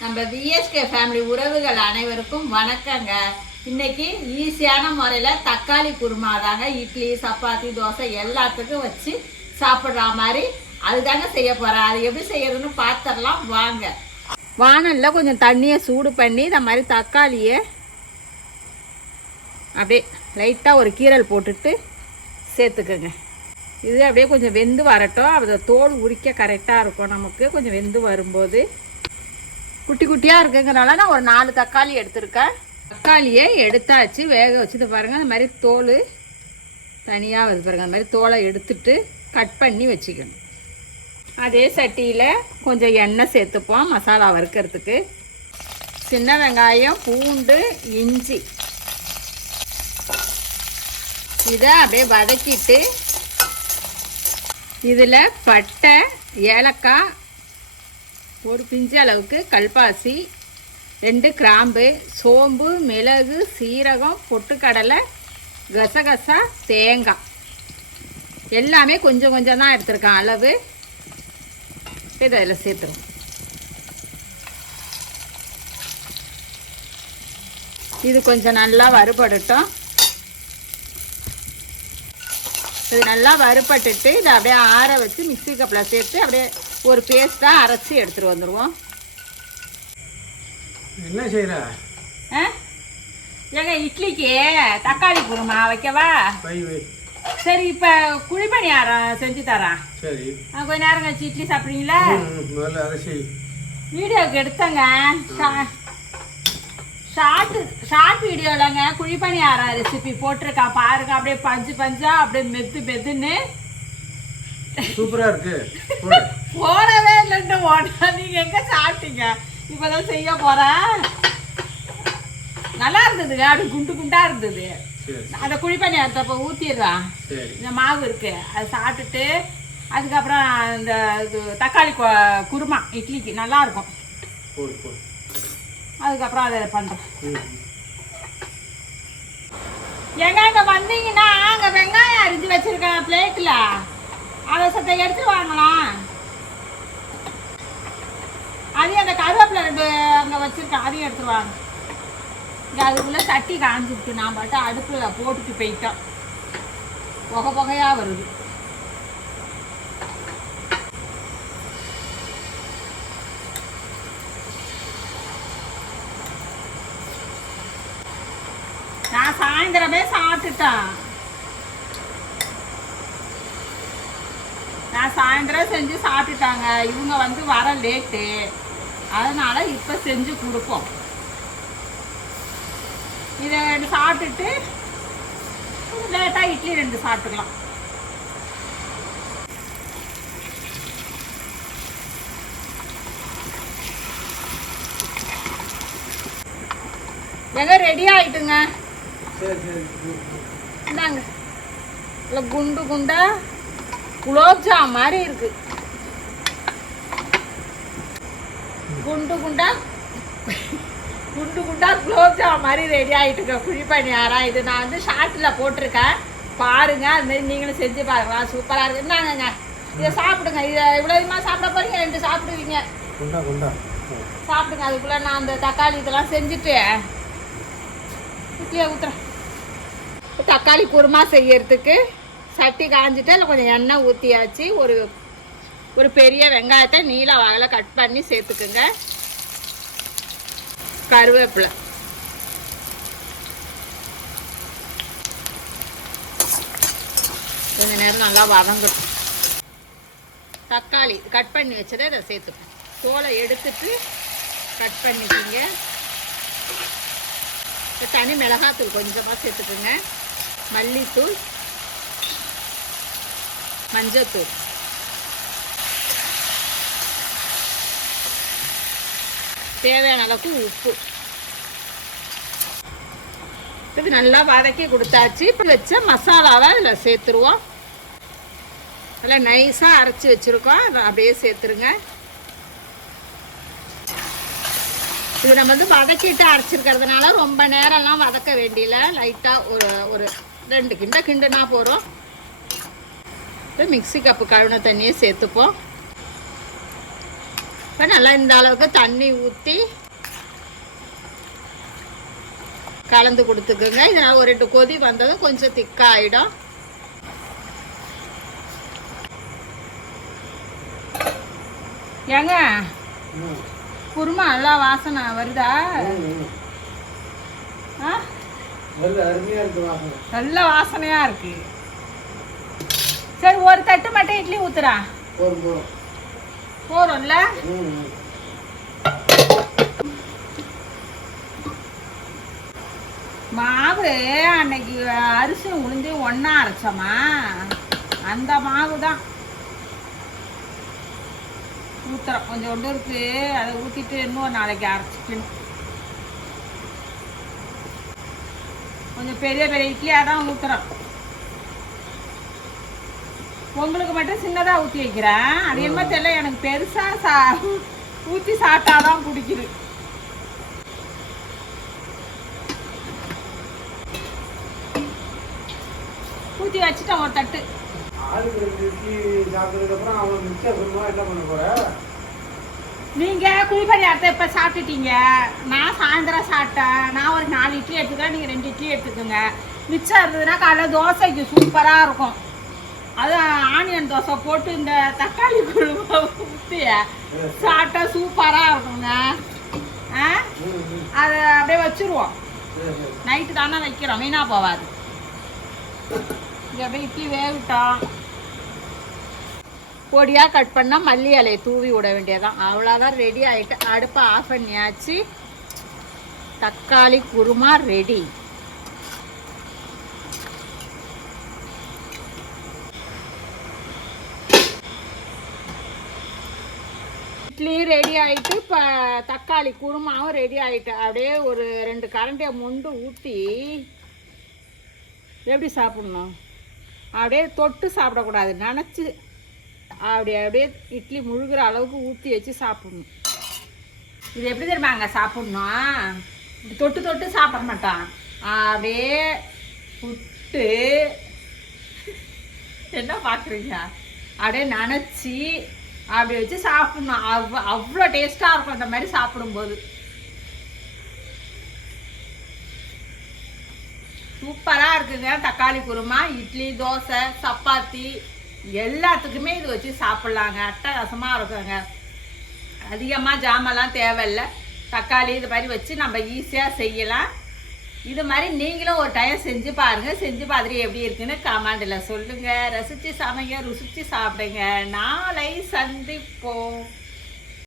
நம்ம VSK family உறவுகள் அனைவருக்கும் வணக்கங்க. இன்னைக்கு ஈஸியான முறையில் தக்காளி குருமா தாங்க இட்லி சப்பாத்தி தோசை எல்லாத்துக்கும் வச்சு சாப்பிட்ற மாதிரி அதுதாங்க செய்ய போகிறேன் அது எப்படி செய்யறதுன்னு பார்த்துடலாம் வாங்க. வானலில் கொஞ்சம் தண்ணியை சூடு பண்ணி இந்த மாதிரி தக்காளியை அப்படியே லைட்டாக ஒரு கீரல் போட்டுட்டு சேர்த்துக்குங்க. இது அப்படியே கொஞ்சம் வெந்து வரட்டும். அதை தோல் உரிக்க கரெக்டாக இருக்கும். நமக்கு கொஞ்சம் வெந்து வரும்போது குட்டி குட்டியாக இருக்குங்கிறனால நான் ஒரு நாலு தக்காளி எடுத்திருக்கேன். தக்காளியை எடுத்தாச்சு வேக வச்சுட்டு பாருங்கள் அந்த மாதிரி தோல் தனியாக வருது பாருங்கள் அந்த மாதிரி தோலை எடுத்துட்டு கட் பண்ணி வச்சுக்கணும். அதே சட்டியில் கொஞ்சம் எண்ணெய் சேர்த்துப்போம் மசாலா வறுக்கிறதுக்கு. சின்ன வெங்காயம் பூண்டு இஞ்சி. இதை அப்படியே வதக்கிட்டு இதில் பட்டை ஏலக்காய் ஒரு பிஞ்சு அளவுக்கு கல்பாசி ரெண்டு கிராம்பு சோம்பு மிளகு சீரகம் பொட்டுக்கடலை கசகசா தேங்காய். எல்லாமே கொஞ்சம் கொஞ்சம் தான் எடுத்திருக்கேன். அளவு இதை அதில் சேர்த்துருவோம். இது கொஞ்சம் நல்லா வறுபடட்டும். இது நல்லா வறுபட்டுட்டு இதை அப்படியே ஆற வச்சு மிக்சி கப்பில் சேர்த்து அப்படியே ஒரு பேஸ்ட்டாக அரைச்சி எடுத்துகிட்டு வந்துடுவோம் என்ன செய்யற ஏங்க இட்லிக்கு தக்காளி குருமா வைக்கவா? சரி இப்போ குழிப்பணியாரம் செஞ்சு தரேன். சரி. கொஞ்ச நேரம் கழிச்சு இட்லி சாப்பிட்றீங்களா? வீடியோக்கு எடுத்தங்க. ஷார்ட் ஷார்ட் வீடியோலங்க குழிப்பணியாரம் ரெசிபி போட்டிருக்கான் பாருங்க அப்படியே பஞ்சு பஞ்சா அப்படியே மெத்து மெத்துன்னு. சூப்பரா இருக்கு. போடு. போடவே இல்லைன்னு ஓட நீங்க எங்க சாப்பிட்டீங்க? இப்பதான் செய்ய போறேன் நல்லா இருந்ததுங்க அப்படி குண்டு குண்டா இருந்தது. அந்த குழிப்பணியாரத்தை இப்போ ஊற்றிடுறான் இந்த மாவு இருக்கு. அதை சாப்பிட்டுட்டு அதுக்கப்புறம் இந்த இது தக்காளி குருமா இட்லிக்கு நல்லா இருக்கும். அதுக்கப்புறம் அதை பண்ணுறேன் ம், ம். எங்க இங்க வந்தீங்கன்னா அங்க வெங்காயம் அரிஞ்சு வச்சிருக்கேன் பிளேட்ல அவசரத்தை எடுத்து வாங்கலாம் அதையும் அந்த கருவேப்பிலை ரெண்டு அங்க வச்சுருக்கேன் அதையும் எடுத்துருவாங்க வாங்க. இங்க தட்டி காஞ்சிருக்கு நான் பாட்டு அடுப்புல போட்டுட்டு போயிட்டோம் புகை புகையாக வருது. நான் சாயந்தரமே சாப்பிட்டுட்டேன். நான் சாயந்தரம் செஞ்சு சாப்பிட்டுட்டாங்க. இவங்க வந்து வர லேட்டு அதனால இப்போ செஞ்சு கொடுப்போம். இதை ரெண்டு சாப்பிட்டுட்டு லேட்டாக இட்லி ரெண்டு சாப்பிட்டுக்கலாம். எங்க ரெடி ஆயிட்டுங்க? இந்தாங்க. இல்லை குண்டு குண்டா குலோப்ஜாம் மாதிரி இருக்கு. குண்டு குண்டா குண்டு குண்டா குலோப்ஜாம் மாதிரி ரெடி ஆயிட்டுங்க. குழி பணியாரா இது நான் வந்து ஷார்ட்டில் போட்டிருக்கேன். பாருங்க அது மாதிரி நீங்களும் செஞ்சு பாருங்க. சூப்பராக இருக்கு. இந்தாங்கங்க. இதை சாப்பிடுங்க. இதை இவ்வளோமா சாப்பிட போறீங்க? ரெண்டு சாப்பிடுவீங்க. கொண்டா கொண்டா. ஆ. சாப்பிடுங்க. அதுக்குள்ளே நான் அந்த தக்காளி இதெல்லாம் செஞ்சுட்டு இட்லியை ஊற்றுறேன் தக்காளி குருமா செய்யறதுக்கு சட்டி காஞ்சிட்டு அதில் கொஞ்சம் எண்ணெய் ஊற்றியாச்சு ஒரு ஒரு பெரிய வெங்காயத்தை நீல வாகல கட் பண்ணி சேர்த்துக்குங்க. கருவேப்பிலை. கொஞ்ச நேரம் நல்லா வதங்கும் தக்காளி கட் பண்ணி வச்சதை இதை சேர்த்துப்பேன். தோலை எடுத்துட்டு கட் பண்ணிக்கிங்க. தனி மிளகாத்தூள் கொஞ்சமாக சேர்த்துக்குங்க. மல்லித்தூள் மஞ்சத்தூள். தேவையான அளவுக்கு உப்பு. இது நல்லா வதக்கி கொடுத்தாச்சு. இப்போ வச்ச மசாலாவை அதில் சேர்த்துருவோம். நல்லா நைஸாக அரைச்சி வச்சுருக்கோம். அதை அப்படியே சேர்த்துருங்க. இது நம்ம வந்து வதக்கிட்டு அரைச்சிருக்கிறதுனால ரொம்ப நேரம்லாம் வதக்க வேண்டியல. லைட்டாக ஒரு ஒரு ரெண்டு கிண்ட கிண்டுனா போகிறோம் இப்போ மிக்ஸி கப்பு கழுவின தண்ணியை சேர்த்துப்போம். இப்போ நல்லா இந்த அளவுக்கு தண்ணி ஊற்றி கலந்து கொடுத்துக்குங்க. இது நான் ஒரு ரெண்டு கொதி வந்ததும் கொஞ்சம் திக்காயிடும். ஏங்க. குருமா நல்லா வாசனை வருதா? நல்ல வாசனையா இருக்கு. சரி ஒரு தட்டு மட்டும் இட்லி ஊத்துறா. போறோம்ல? மாவு அன்னைக்கு அரிசி உளுந்து ஒன்னா அரைச்சோமா? அந்த மாவு தான் ஊத்துறோம். கொஞ்சம் ஒன்று இருக்கு. அதை ஊத்திட்டு இன்னும் நாளைக்கு அரைச்சிக்கணும். கொஞ்சம் பெரிய பெரிய இட்லியாக தான் ஊத்துறோம். உங்களுக்கு மட்டும் சின்னதாக ஊற்றி வைக்கிறேன். அது என்ன தெரியல எனக்கு பெருசாக சா ஊற்றி சாப்பிட்டாதான் பிடிக்குது. ஊற்றி வச்சுட்டேன் ஒரு தட்டு. நீங்கள் ரெண்டு இட்லி குழிப்பணியாரத்தை இப்போ சாப்பிட்டுட்டீங்க. நான் சாயந்தரம் சாப்பிட்டேன். நான் ஒரு நாலு இட்லி எடுத்துக்கிறேன் நீங்கள் ரெண்டு இட்லி எடுத்துக்கோங்க. மிச்சம் இருந்ததுன்னா காலைல தோசைக்கு சூப்பராக இருக்கும். அது ஆனியன் தோசை போட்டு இந்த தக்காளி குழுவை ஊற்றி சாப்பிட்டா சூப்பராக இருக்குங்க. ஆ? அதை அப்படியே வச்சுருவோம். நைட்டு தானே வைக்கிறோம். வீணாக போகாது இங்கே அப்படியே இட்லி வேகட்டோம். பொடியாக கட் பண்ணால் மல்லி இலையை தூவி விட வேண்டியதான் அவ்வளோதான் ரெடி ஆகிட்டு அடுப்பை ஆஃப் பண்ணியாச்சு. தக்காளி குருமா ரெடி இட்லி ரெடி ஆகிட்டு இப்போ தக்காளி குருமாவும் ரெடி ஆகிட்டு அப்படியே ஒரு ரெண்டு கரண்டியை முண்டு ஊற்றி எப்படி சாப்பிடணும்? அப்படியே தொட்டு சாப்பிடக்கூடாது. நினச்சி அப்படி அப்படியே இட்லி முழுகிற அளவுக்கு ஊற்றி வச்சு சாப்பிடணும். இது எப்படி தெரியுமாங்க அங்கே இப்படி தொட்டு தொட்டு சாப்பிட மாட்டான். அப்படியே புட்டு என்ன பார்க்குறீங்க? அப்படியே நினச்சி அப்படி வச்சு சாப்பிடணும். அவ் அவ்வளோ டேஸ்ட்டாக இருக்கும் அந்த மாதிரி சாப்பிடும்போது. சூப்பராக இருக்குங்க. தக்காளி குருமா இட்லி தோசை சப்பாத்தி. எல்லாத்துக்குமே இது வச்சு சாப்பிட்லாங்க. அட்டகாசமாக இருக்குங்க. அதிகமாக ஜாமெல்லாம் தேவையில்லை. தக்காளி இது மாதிரி வச்சு நம்ம ஈஸியாக செய்யலாம். இது மாதிரி நீங்களும் ஒரு டைம் செஞ்சு பாருங்க. செஞ்சு பார்த்துட்டு எப்படி இருக்குன்னு கமெண்டில் சொல்லுங்க. ரசிச்சு சமைங்க ருசிச்சு சாப்பிடுங்க. நாளை சந்திப்போம்.